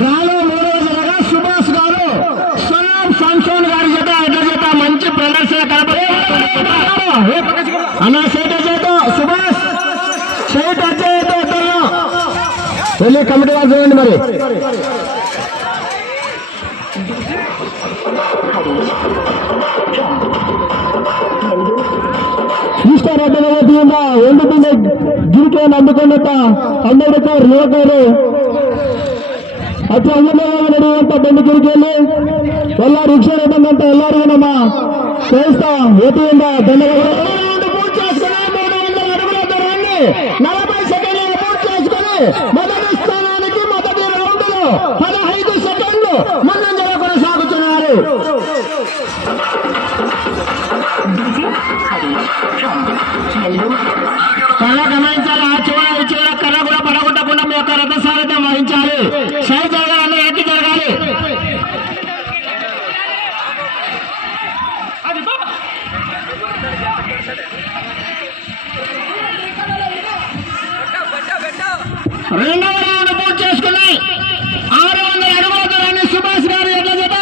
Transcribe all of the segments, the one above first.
డ్రాలో మూడవ జతగా సుభాష్ గారు సలాం సంసోన్ గారి జత ఎడ్ల జత మంచి ప్రదర్శన కనబడి అన్న సేట చేత సుభాష్ సేట చేత వెళ్ళి కమిటీ వాళ్ళు చూడండి మరి ఈస్టర్ అడ్డగా ఎందుకంటే గిరికే అందుకున్నట్ట అందరితో రేపేరు ಅಚ್ಚ ಅಲ್ಲೇ ನಡೆಯುವಂತ ಬೆಂಡು ಕಿರಿಕೆಯಲ್ಲಿ ಎಲ್ಲ ರಿಕ್ಷಾ ಬಂದಂತ ಎಲ್ಲರಿಗೂ ನಮ್ಮ ಕ್ರೈಸ್ತ ವತಿಯಿಂದ ಧನ್ಯವಾದಗಳು. పూర్తి చేసుకుని 300 అడుగుల దూరాన్ని 40 సెకండ్లు పూర్తి చేసుకుని మొదటి స్థానానికి మొదటి రౌండ్లో 15 సెకండ్లు ముందంజలో కొనసాగుతున్నారు. కళ గమనించాలి. ఆ చివర ఈ చివర కళ కూడా పడగొట్టకుండా మీ యొక్క రథ సారథ్యం వహించాలి. సై జరగాలి, ఎక్కి జరగాలి. రెండవ రౌండ్ పూర్తి చేసుకున్నాయి. 600 అడుగుల దూరాన్ని సుభాష్ గారు ఎడ్ల జత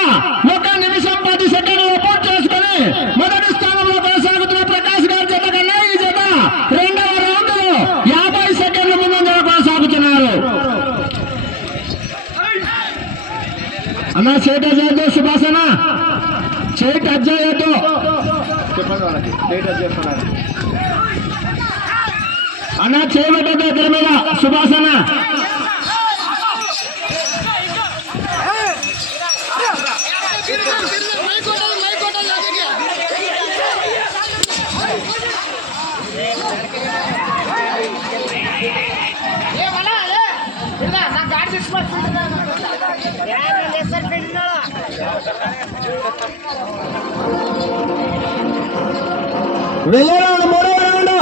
1 నిమిషం 10 సెకండ్లు పూర్తి చేసుకుని మొదటి స్థానంలో కొనసాగుతున్న ప్రకాష్ గారి జత కన్నా ఈ జత రెండవ రౌండ్ లో 50 సెకండ్ల ముందంజలో కొనసాగుతున్నారు. అన్నా చేట చేయొద్దు సుభాష్ అన్న, చేట అజ్జాయొద్దు అన్న, చేయబడ్డది ఇద్దరి మీద సుభాష్ అన్న. వెళ్ళే రౌండ్ మూడవ రౌండ్.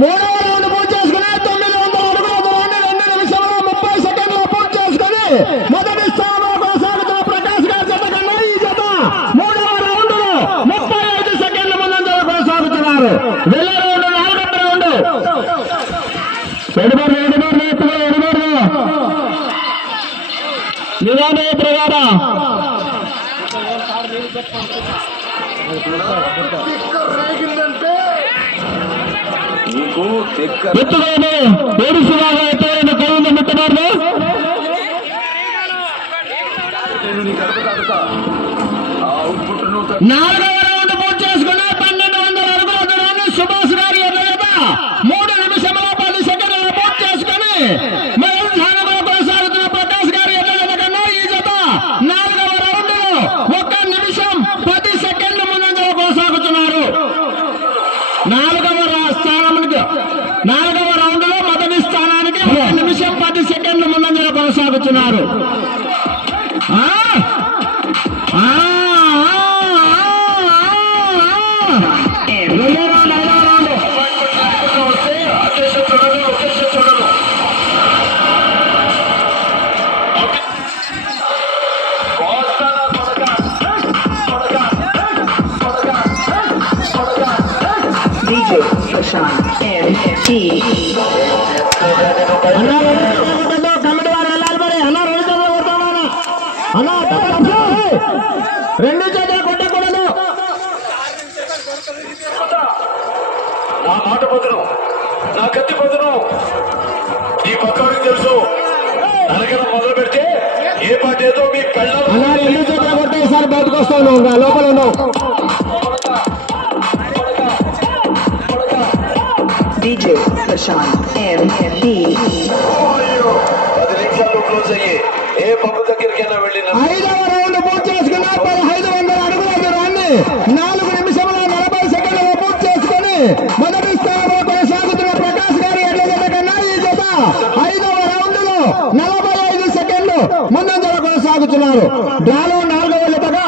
మూడవ రౌండ్ పూర్తి చేసుకుని 900 అడుగుల దూరాన్ని 2 నిమిషాల 30 సెకండ్లు పూర్తి చేసుకుని మొదటి స్థానంలో కొనసాగుతున్న ప్రకాష్ గారి జత కన్నా ఈ జత మూడవ రౌండ్ లో 35 సెకండ్ల ముందంజలో కొనసాగుతున్నారు. వెళ్ళే రౌండ్ 4వ రౌండ్. ఎడుబర్లు నిజామే ప్రకారం ఎత్తుగానే ఏడుసులాగా ఎత్తైన కరువును ముట్టబారు. నాలుగవ రౌండ్ పూర్తి చేసుకుని 1200 అడుగుల దూరాన్ని సుభాష్ గారి ఎదురుగా 3 నిమిషముల 10 సెకండ్లు పూర్తి చేసుకుని మొదటి స్థానంలో కొనసాగుతున్న ప్రకాష్ గారి ఎదురుగా కన్నా ఈ జత 4వ రౌండ్ లో 1 నిమిషం 10 సెకండ్ల ముందంజలో కొనసాగుతున్నారు. 4వ రౌండ్ లో మొదటి స్థానానికి 1 నిమిషం 10 సెకండ్ల ముందంజలో కొనసాగుతున్నారు. రెండు చేతులు కొట్టకూడదు. నా మాట పొద్దును, నా కత్తి పొద్దును ఈ పక్కడికి తెలుసు. అనగడం మొదలు పెడితే ఏ పాట ఏదో మీ కళ్ళ రెండు చేతులు కొట్టే ఈసారి బయటకు వస్తాను. లోపల ఉన్నావు. DJ Prashant MD 10 నిమిషాలు క్లోజ్ అయ్యి ఏ పప్పు దగ్గరికైనా వెళ్ళిన 5వ రౌండ్ పూర్తి చేసుకున్న 1500 అడుగుల దూరాన్ని 4 నిమిషముల 40 సెకండ్లు పూర్తి చేసుకుని మొదటి స్థానంలో కొనసాగుతున్న ప్రకాష్ గారి ఎడ్ల జత కన్నా ఈ జత 5వ రౌండ్ లో 45 సెకండ్లు ముందంజలో కొనసాగుతున్నారు. డ్రాలో 4వ జతగా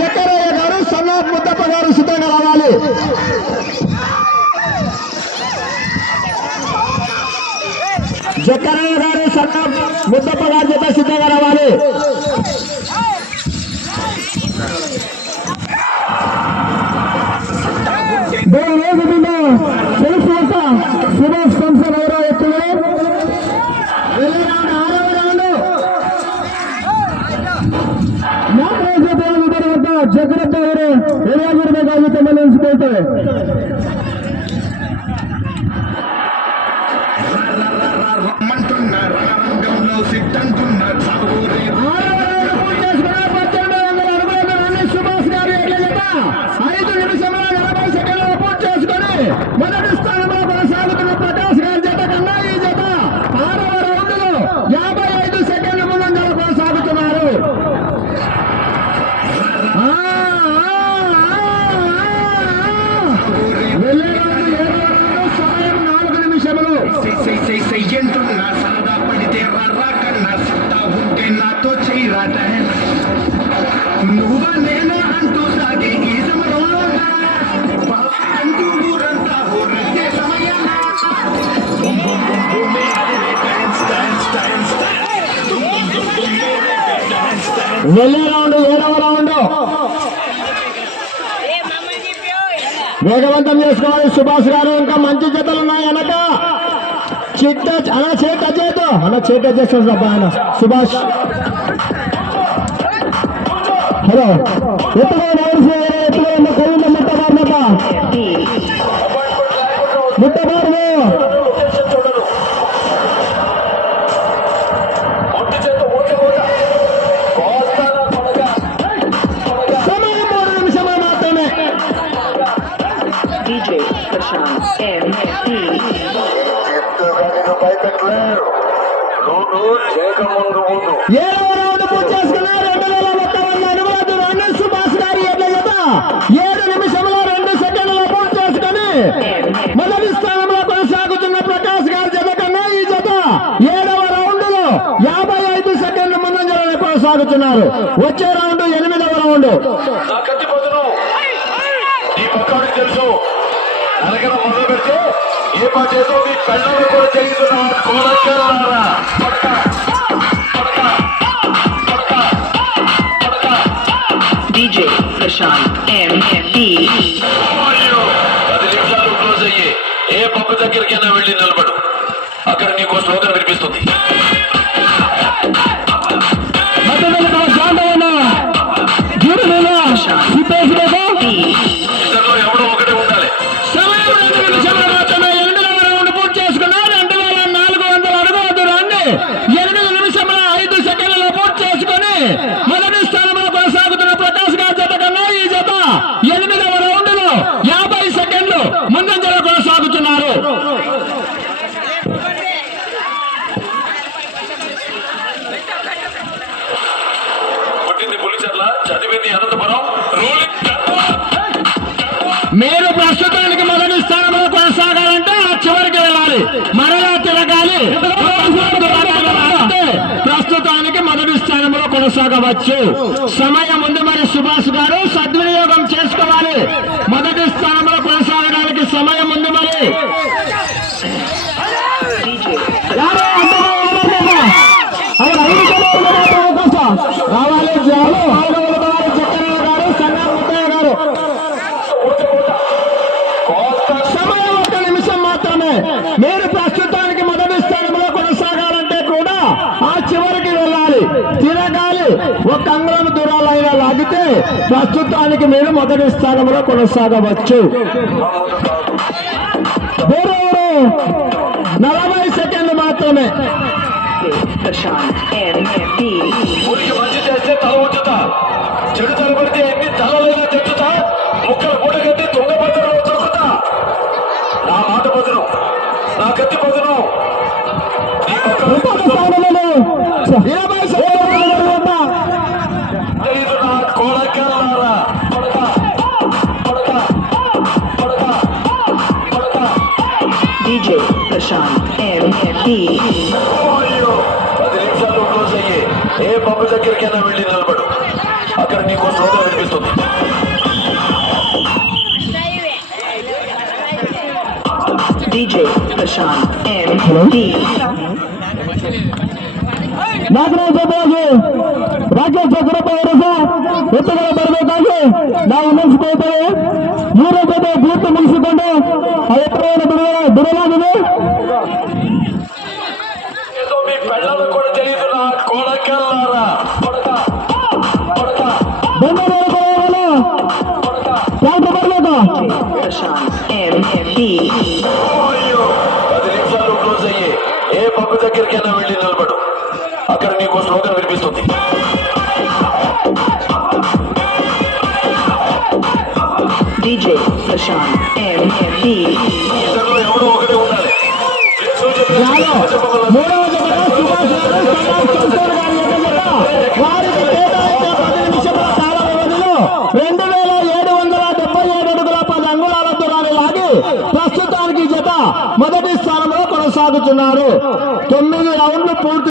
జక్కరయ్య గారు, సన్నాఫ్ ముద్దప్ప గారు సిద్ధంగా రావాలి. ముద్దప్ప గారి చేత సిద్ధంగా రావాలి. సుభాష్ సంస్థ ఎవరో ఎత్తున్నారు. జగ్రత ಅವರು ಎಲ್ಲಿಯಾಗಿರ್ಬೇಕಾಗಿತ್ತು ಮೇಲೆ ಅನಿಸ್ಕೊಳ್ತೇವೆ. సుభాష్ గారు 5 నిమిషంలో 40 సెకండ్లు పూర్తి చేసుకొని మొదటి స్థానంలో కొనసాగుతున్న ప్రకాష్ గారి జత కన్నా ఈ జత 6వ రౌండ్లో 55 సెకండ్ల ముందంజలో కొనసాగుతున్నారు. సమయం 4 నిమిషములు. ఎంటున్నా సరదా పడితే రర్రా కన్నా సత్తా ఉంటే నాతో చేయరాట నువ్వా నేనా అంటూ సాగే ఈ సమరంలో అంటూ ఊరంతా ఊరంటే సమయం వెళ్ళే రౌండ్ 7వ రౌండ్ వేగవంతం చేసుకోవాలి. సుభాష్ గారు ఇంకా మంచి జతలు ఉన్నాయి. వెనక చిట్ట అలా చేత చేద్దు అలా చేత చేస్తాడు అబ్బా ఆయన సుభాష్. హలో ముట్టబారు సమయం 3 నిమిషములు మాత్రమే. DJ Prashant MP. ముందు 7వ రౌండ్ పూర్తి చేసుకున్నారు. 251 అడుగుల దూరాన్ని సుభాష్ గారి ఎడ్ల జత 7 నిమిషంలో 2 సెకండ్లలో పూర్తి చేసుకుని మొదటి స్థానంలో కొనసాగుతున్న ప్రకాష్ గారి జత కన్నా ఈ జత 7వ రౌండ్ లో 55 సెకండ్ల ముందంజలో కొనసాగుతున్నారు. వచ్చే రౌండ్ 8వ రౌండ్. నా కత్తి పొద్దును ఈ పక్కడికి తెలుసు. అనగన మొదలు పెడితే ఏ పని చేతో మీ పెళ్ళను కూడా చేస్తున్నారు. కోలకెళ్ళారా DJ Prashant MP. 10 నిమిషాలు క్లోజ్ అయ్యి ఏ పబ్బు దగ్గరికైనా వెళ్ళి నిలబడు. అక్కడ నీకు స్లోగన్ వినిపిస్తుంది. ఇద్దరిలో ఎవడో ఒకటే ఉండాలి. సమయం 2 నిమిషాలు మాత్రమే. 8వ రౌండ్ పూర్తి చేసుకున్నారు. 2400 అడుగుల దూరాన్ని 8 నిమిషముల 5 సెకండ్లలో పూర్తి చేసుకుని మొదటి స్థానంలో కొనసాగుతున్న ప్రకాష్ గారి జత కన్నా ఈ జత 8వ రౌండ్ లో 50 సెకండ్లు ముందంజలో కొనసాగుతున్నారు. పుట్టింది పులిచర్ల, చదివింది అనంతపురం. రూలింగ్ మీరు ప్రస్తుతానికి మొదటి స్థానంలో కొనసాగాలంటే ఆ చివరికి వెళ్ళాలి, మరలా తిరగాలి. ప్రస్తుతానికి మొదటి స్థానంలో కొనసాగవచ్చు. సమయం ఉంది. మరి సుభాష్ గారు సద్వినియోగం చేసుకోవాలి. మొదటి స్థానంలో కొనసాగడానికి సమయం ఉంది. మరి రావాలి. చక్రరావు గారు, సన్నా ముత్తయ్య గారు. సమయం 1 నిమిషం మాత్రమే. మీరు ప్రస్తుతానికి మొదటి స్థానంలో కొనసాగాలంటే కూడా ఆ చివరికి వెళ్ళాలి, తిరగాలి. ఒక అంగుళం దూరాలైనా లాగితే ప్రస్తుతానికి మీరు మొదటి స్థానంలో కొనసాగవచ్చు. 40 సెకండ్లు మాత్రమే. Prashant MP. ఊరికి మంచి చేస్తే తల ఉంచుతా, చెడు తలపడితే ఎన్ని తలలైనా తెచ్చుతా, ముక్కల పూట కట్టి తుంగపత్రంలో తొక్కుతా. నా మాట పొదును, నా కత్తి పొదును. నీ నా కోడకెళ్ళారా DJ Prashant MP. 10 నిమిషాలు క్లోజ్ అయ్యి ఏ పబ్బు దగ్గరికైనా వెళ్ళి నిలబడు. అక్కడ నీకు స్లోగన్ వినిపిస్తుంది. DJ Prashant MP. ನಾಲ್ಕನೇ ಜೊತೆಯಾಗಿ ರಾಕೇಶ್ ಚಕ್ರಪ್ಪ ಅವರ ಎತ್ತುಗಳ ಬರಬೇಕಾಗಿ ನಾವು ವಿನಂತಿಸುತ್ತೇವೆ. ಮೂರನೇ ಜೊತೆ ಪೂರ್ತಿ ಮುಗಿಸಿಕೊಂಡು ಆ ಎತ್ತರವನ್ನು ಬಿಡಲಾಗಿದೆ. ఏదో మీ పెళ్ళను కూడా తెలియదు నా కొడకల్లారా. కొడక కొడక ಬೆಂಗಳೂರು ಕ್ಯಾಂಪ್ ಬರಬೇಕು. Prashant MMD. అయ్యో 10 నిమిషాలు క్లోజ్ అయ్యి ఏ పబ్బు దగ్గరికైనా వెళ్ళి నిలబడు. అక్కడ నీకు స్లోగన్ వినిపిస్తుంది. DJ Prashant MMD. ఇద్దరిలో ఎవడో ఒకటే ఉండాలి. మూడవ జత సుభాష్ గారు సంతోష్ గారి ఎదుట వారికి కేటాయించిన 10 నిమిషముల కాల వ్యవధిలో 2777 అడుగుల 10 అంగుళాల దూరాన్ని లాగి ప్రస్తుతానికి జత మొదటి స్థానంలో కొనసాగుతున్నారు. 9 రౌండ్లు పూర్తి